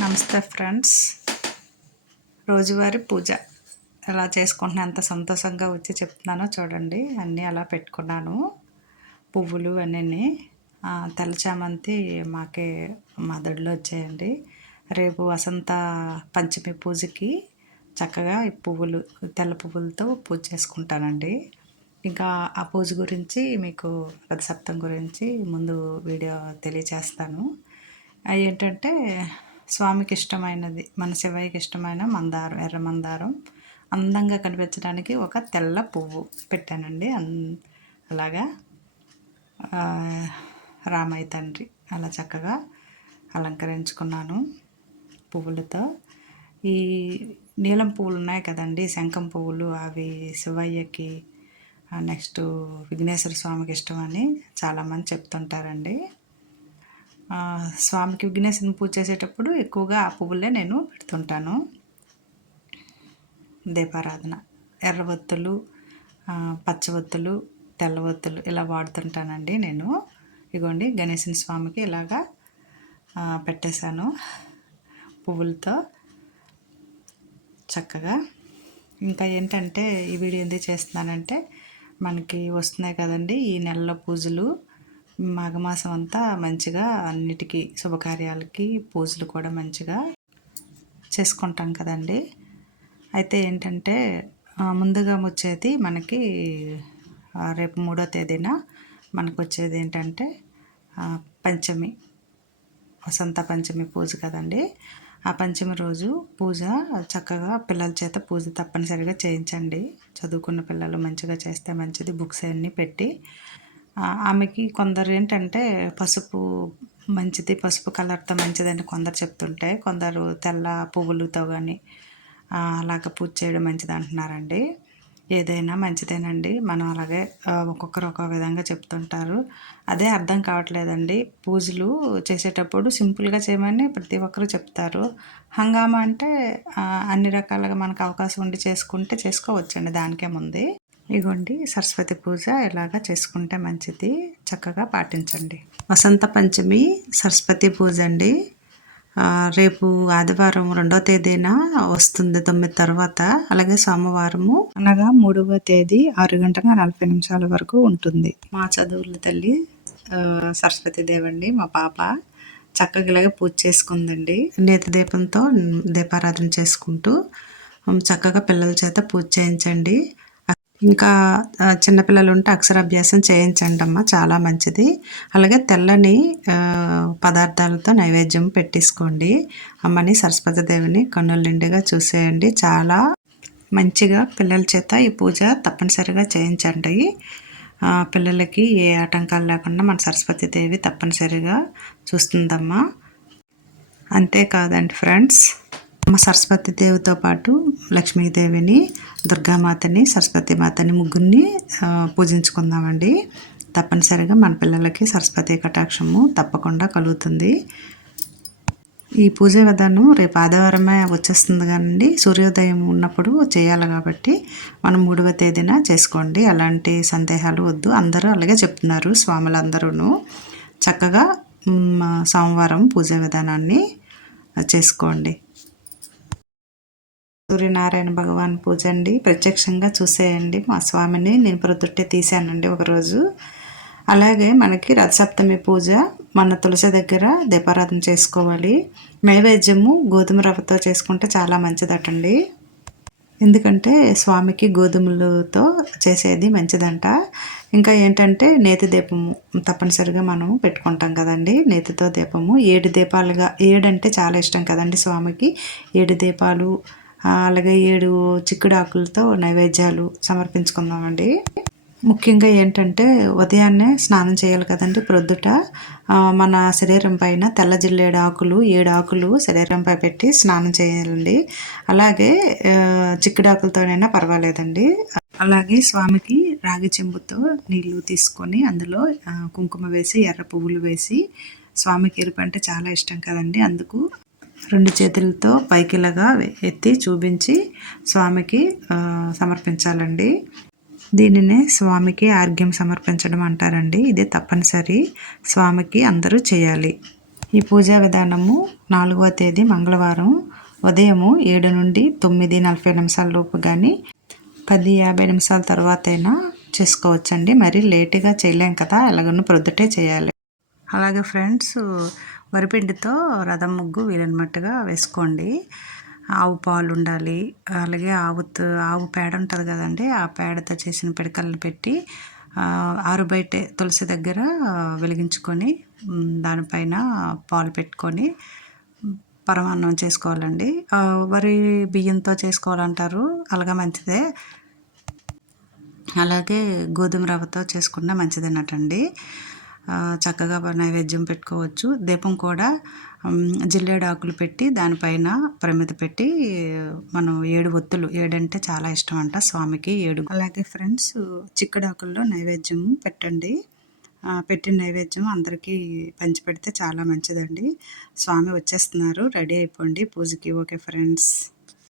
నమస్తే ఫ్రెండ్స్. రోజువారీ పూజ. ఎలా చేసుకుంటున్నా ఎంత సంతోషంగా వచ్చి చెప్తున్నానో చూడండి. అన్నీ అలా పెట్టుకున్నాను. పువ్వులు అన్నీ తెల్ల చామంతి మాకే మా వచ్చాయండి. రేపు వసంత పంచమి పూజకి చక్కగా ఈ పువ్వులు తెల్ల పువ్వులతో పూజ చేసుకుంటానండి. ఇంకా ఆ పూజ గురించి మీకు రథసప్తం గురించి ముందు వీడియో తెలియచేస్తాను. అవి ఏంటంటే స్వామికి ఇష్టమైనది మన శివయ్యకి ఇష్టమైన మందారం ఎర్ర మందారం. అందంగా కనిపించడానికి ఒక తెల్ల పువ్వు పెట్టానండి. అన్ అలాగా రామయ్య తండ్రి అలా చక్కగా అలంకరించుకున్నాను పువ్వులతో. ఈ నీలం పువ్వులు ఉన్నాయి కదండి శంఖం పువ్వులు అవి శివయ్యకి నెక్స్ట్ విఘ్నేశ్వర స్వామికి ఇష్టం అని చాలామంది చెప్తుంటారండి. స్వామికి విఘ్నేశ్వరిని పూజ చేసేటప్పుడు ఎక్కువగా ఆ పువ్వులే నేను పెడుతుంటాను. దీపారాధన. ఎర్రవత్తులు పచ్చవత్తులు తెల్లవత్తులు ఇలా వాడుతుంటానండి నేను. ఇగోండి గణేశుని స్వామికి ఇలాగా పెట్టేశాను పువ్వులతో చక్కగా. ఇంకా ఏంటంటే ఈ వీడియో ఎందుకు చేస్తున్నానంటే మనకి వస్తున్నాయి కదండి ఈ నెలలో పూజలు. మాఘమాసం అంతా మంచిగా అన్నిటికీ శుభకార్యాలకి పూజలు కూడా మంచిగా చేసుకుంటాం కదండి. అయితే ఏంటంటే ముందుగా వచ్చేది మనకి రేపు మూడో తేదీన మనకు వచ్చేది ఏంటంటే పంచమి వసంత పంచమి పూజ కదండి. ఆ పంచమి రోజు పూజ చక్కగా పిల్లల చేత పూజ తప్పనిసరిగా చేయించండి. చదువుకున్న పిల్లలు మంచిగా చేస్తే మంచిది. బుక్స్ అన్నీ పెట్టి ఆమెకి కొందరు ఏంటంటే పసుపు మంచిది పసుపు కలర్తో మంచిదని కొందరు చెప్తుంటే కొందరు తెల్ల పువ్వులతో కానీ అలాగ పూజ చేయడం మంచిది అంటున్నారండి. ఏదైనా మంచిదేనండి. మనం అలాగే ఒక్కొక్కరు ఒక్కో విధంగా చెప్తుంటారు. అదే అర్థం కావట్లేదండి. పూజలు చేసేటప్పుడు సింపుల్గా చేయమని ప్రతి ఒక్కరు చెప్తారు. హంగామా అంటే అన్ని రకాలుగా మనకు అవకాశం ఉండి చేసుకుంటే చేసుకోవచ్చండి దానికేముంది ఇగోండి సరస్వతి పూజ ఎలాగా చేసుకుంటే మంచిది చక్కగా పాటించండి. వసంత పంచమి సరస్వతి పూజ అండి. రేపు ఆదివారం రెండో తేదీన వస్తుంది తొమ్మిది తర్వాత అలాగే సోమవారము అనగా మూడవ తేదీ ఆరు గంటల నలభై నిమిషాల వరకు ఉంటుంది. మా చదువుల తల్లి సరస్వతి దేవండి మా పాప చక్కగా ఇలాగే పూజ చేసుకుందండి. నేత దీపంతో దీపారాధన చేసుకుంటూ చక్కగా పిల్లల చేత పూజ చేయించండి. ఇంకా చిన్నపిల్లలు ఉంటే అక్షరాభ్యాసం చేయించండి అమ్మ చాలా మంచిది. అలాగే తెల్లని పదార్థాలతో నైవేద్యం పెట్టేసుకోండి. అమ్మని సరస్వతి దేవిని కన్నుల నిండుగా చూసేయండి. చాలా మంచిగా పిల్లల చేత ఈ పూజ తప్పనిసరిగా చేయించండి. పిల్లలకి ఏ ఆటంకాలు లేకుండా మన సరస్వతి దేవి తప్పనిసరిగా చూస్తుందమ్మా. అంతేకాదండి ఫ్రెండ్స్. అమ్మ సరస్వతి దేవితో పాటు లక్ష్మీదేవిని దుర్గామాతని సరస్వతి మాతని ముగ్గురిని పూజించుకుందామండి. తప్పనిసరిగా మన పిల్లలకి సరస్వతి కటాక్షము తప్పకుండా కలుగుతుంది. ఈ పూజ విధానం రేపు ఆదివారమే వచ్చేస్తుంది కానీ సూర్యోదయం ఉన్నప్పుడు చేయాలి కాబట్టి మనం మూడవ తేదీన చేసుకోండి. అలాంటి సందేహాలు వద్దు. అందరూ అలాగే చెప్తున్నారు స్వాములందరూ చక్కగా సోమవారం పూజ విధానాన్ని చేసుకోండి. సూర్యనారాయణ భగవాన్ పూజ అండి ప్రత్యక్షంగా చూసేయండి. మా స్వామిని నేను ప్రొద్దుట్టే తీశానండి ఒకరోజు. అలాగే మనకి రథసప్తమి పూజ మన తులసి దగ్గర దీపారాధన చేసుకోవాలి. నైవేద్యము గోధుమ రవ్వతో చేసుకుంటే చాలా మంచిదటండి. ఎందుకంటే స్వామికి గోధుమలతో చేసేది మంచిదంట. ఇంకా ఏంటంటే నేతి దీపము తప్పనిసరిగా మనం పెట్టుకుంటాం కదండి. నేతితో దీపము ఏడు దీపాలుగా ఏడు అంటే చాలా ఇష్టం కదండి స్వామికి. ఏడు దీపాలు అలాగే ఏడు చిక్కుడు ఆకులతో నైవేద్యాలు సమర్పించుకుందామండి. ముఖ్యంగా ఏంటంటే ఉదయాన్నే స్నానం చేయాలి కదండి ప్రొద్దుట. మన శరీరం పైన తెల్ల జిల్లేడు ఆకులు ఏడు ఆకులు శరీరంపై పెట్టి స్నానం చేయాలండి. అలాగే చిక్కుడాకులతోనైనా పర్వాలేదండి. అలాగే స్వామికి రాగి చెంబుతో నీళ్ళు తీసుకొని అందులో కుంకుమ వేసి ఎర్ర పువ్వులు వేసి స్వామికి ఎరుపు అంటే చాలా ఇష్టం కదండి. అందుకు రెండు చేతులతో పైకిలాగా ఎత్తి చూపించి స్వామికి సమర్పించాలండి. దీనినే స్వామికి ఆర్ఘ్యం సమర్పించడం అంటారండి. ఇది తప్పనిసరి. స్వామికి అందరూ చేయాలి. ఈ పూజా విధానము నాలుగవ తేదీ మంగళవారం ఉదయము ఏడు నుండి తొమ్మిది నలభై నిమిషాల లోపు కానీ పది యాభై నిమిషాల తర్వాత అయినా చేసుకోవచ్చండి. మరి లేటుగా చేయలేం కదా ఎలాగన్నా ప్రొద్దుటే చేయాలి. అలాగే ఫ్రెండ్స్ వరిపిండితో రథం ముగ్గు వీలన్నట్టుగా వేసుకోండి. ఆవు పాలు ఉండాలి. అలాగే ఆవు ఆవు పేడ ఉంటుంది కదండి ఆ పేడతో చేసిన పిడకలను పెట్టి ఆరు బయట తులసి దగ్గర వెలిగించుకొని దానిపైన పాలు పెట్టుకొని పరమాన్నం చేసుకోవాలండి. వరి బియ్యంతో చేసుకోవాలంటారు. అలాగా మంచిదే. అలాగే గోధుమ రవ్వతో చేసుకున్న మంచిదేనటండి చక్కగా నైవేద్యం పెట్టుకోవచ్చు. దీపం కూడా జిల్లేడు ఆకులు పెట్టి దానిపైన ప్రమిద పెట్టి మనం ఏడు ఒత్తులు ఏడంటే చాలా ఇష్టం అంట స్వామికి ఏడు. అలాగే ఫ్రెండ్స్ చిక్కడాకుల్లో నైవేద్యం పెట్టండి. పెట్టిన నైవేద్యం అందరికీ పంచిపెడితే చాలా మంచిదండి. స్వామి వచ్చేస్తున్నారు. రెడీ అయిపోండి. పూజకి ఓకే ఫ్రెండ్స్.